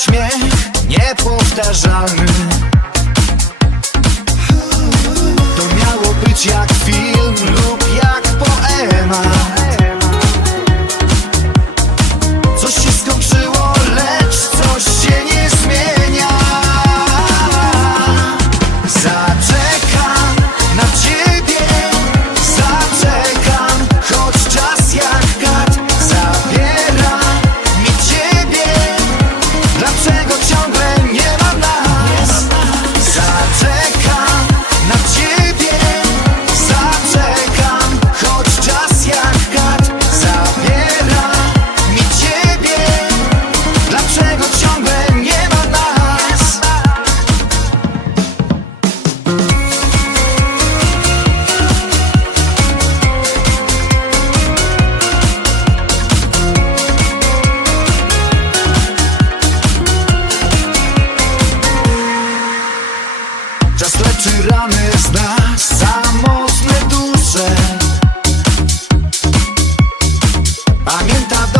śmiech, niepowtarzalny leczy rany z Pamięta dobre